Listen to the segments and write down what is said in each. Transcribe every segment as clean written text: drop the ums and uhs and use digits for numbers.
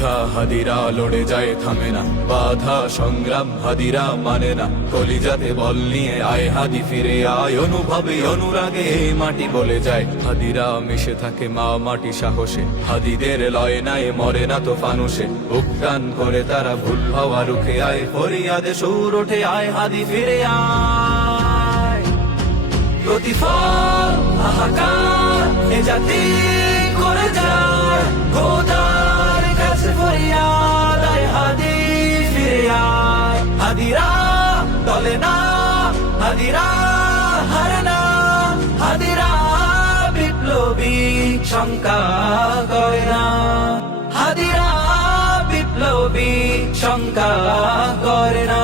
যোদ্ধা হাদিরা লড়ে যায় থামে না, বাধা সংগ্রাম হাদিরা মানে না। কলিজাতে বল নিয়ে আয় হাদি ফিরে আয়, অনুভবে অনুরাগে এই মাটি বলে যায়। হাদিরা মিশে থাকে মা মাটি সাহসে, হাদিদের লয় নাই মরে না তো ফানুষে। উক্রান করে তারা ভুল হওয়া রুখে আয়, ফরিয়াদে সুর ওঠে আয় হাদি ফিরে আয়। প্রতিফল হাহাকার এ জাতি করে যায়, খোদার কাছে ফরিয়াদ আয় হাদি ফিরে আয়। হাদিরা দলে না, হাদিরা হারে না, হাদিরা বিপ্লবী শঙ্কা করে না, হাদিরা বিপ্লবী শঙ্কা করে না।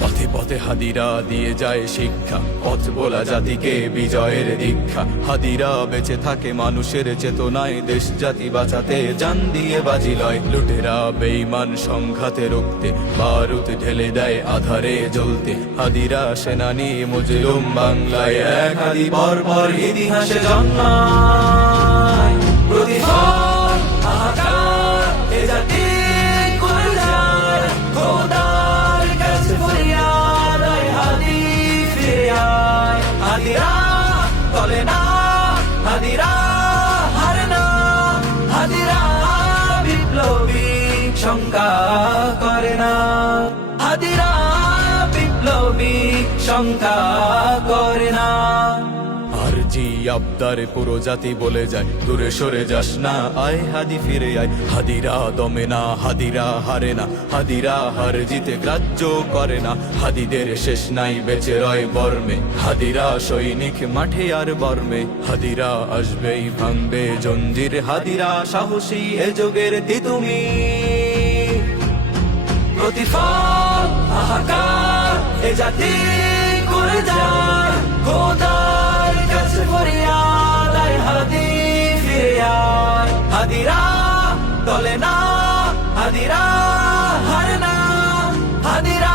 পথে পথে হাদিরা দিয়ে যায় শিক্ষা, পথ বলা জাতিকে বিজয়ের দীক্ষা। হাদিরা বেঁচে থাকে মানুষের চেতনায়, দেশ জাতি বাঁচাতে জান দিয়ে বাজি লয়। লুটেরা বেঈমান সংঘাতে রুখতে, বারুদ ঢেলে দেয় আধারে জ্বলতে। হাদিরা সেনানি মুজলুম বাংলায়, এক হাদি পর ইতিহাসে জন্মায়। প্রতিফল হাহাকার এ জাতি করে যায়, খোদার কাছে ফরিয়াদ আয় হাদি ফিরে আয়। হাদিরা দলে না, হাদিরা হারে না, হাদিরা বিপ্লবী শঙ্কা করে না, হাদিরা বিপ্লবী শঙ্কা করে না। আর জি আবদারে পুরো জাতি বলে যায়, দূরে সরে যাস না আয় হাদি ফিরে আয়। হাদিরা দমে না, হাদিরা হারে না, হাদিরা হার জিতে গ্রাহ্য করে না। হাদিদের শেষ নাই বেঁচে রয় বর্মে, হাদিরা সৈনিক মাঠে আর বর্মে। হাদিরা আসবেই ভাঙবে জঞ্জির, হাদিরা সাহসী এ যুগের তিতুমি। প্রতিফল হাহাকার এ জাতি করে যায়, খোদার কাছে ফরিয়াদ আয় হাদি ফিরে আয়। হাদিরা দলে না, হাদিরা হারে না, হাদিরা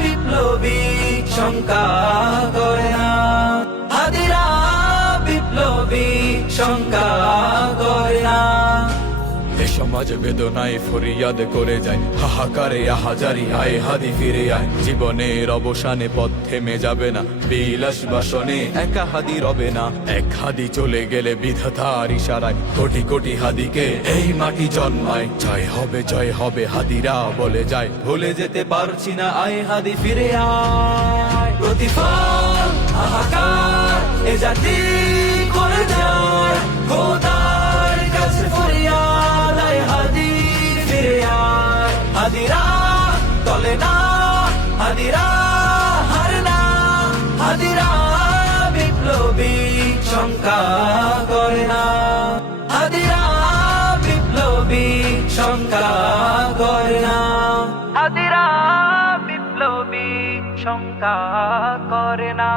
বিপ্লবী শঙ্কা করে না, হাদিরা বিপ্লবী শঙ্কা করে না। সমাজ বেদনায় ফরিয়াদ করে যায়, হাহাকারে আহাজারি আয় হাদি ফিরে আয়। জীবনের অবসানে পথ থেমে যাবে না, বিলাস বাসনে একা হাদি রবে না। এক হাদি চলে গেলে বিধাতার ইশারায়, কোটি কোটি হাদিকে এই মাটি জন্মায়। জয় হবে হাদিরা বলে যায়, ভুলে যেতে পারছি না আয় হাদি ফিরে আয়। প্রতিফল হাহাকার এ জাতি করে যায়, খোদার কাছে ফরিয়াদ আয় হাদি ফিরে আয়। হাদিরা দলে না, হাদিরা হারে না, হাদিরা বিপ্লবী শঙ্কা করে না, হাদিরা বিপ্লবী শঙ্কা করে না, হাদিরা বিপ্লবী শঙ্কা করে না।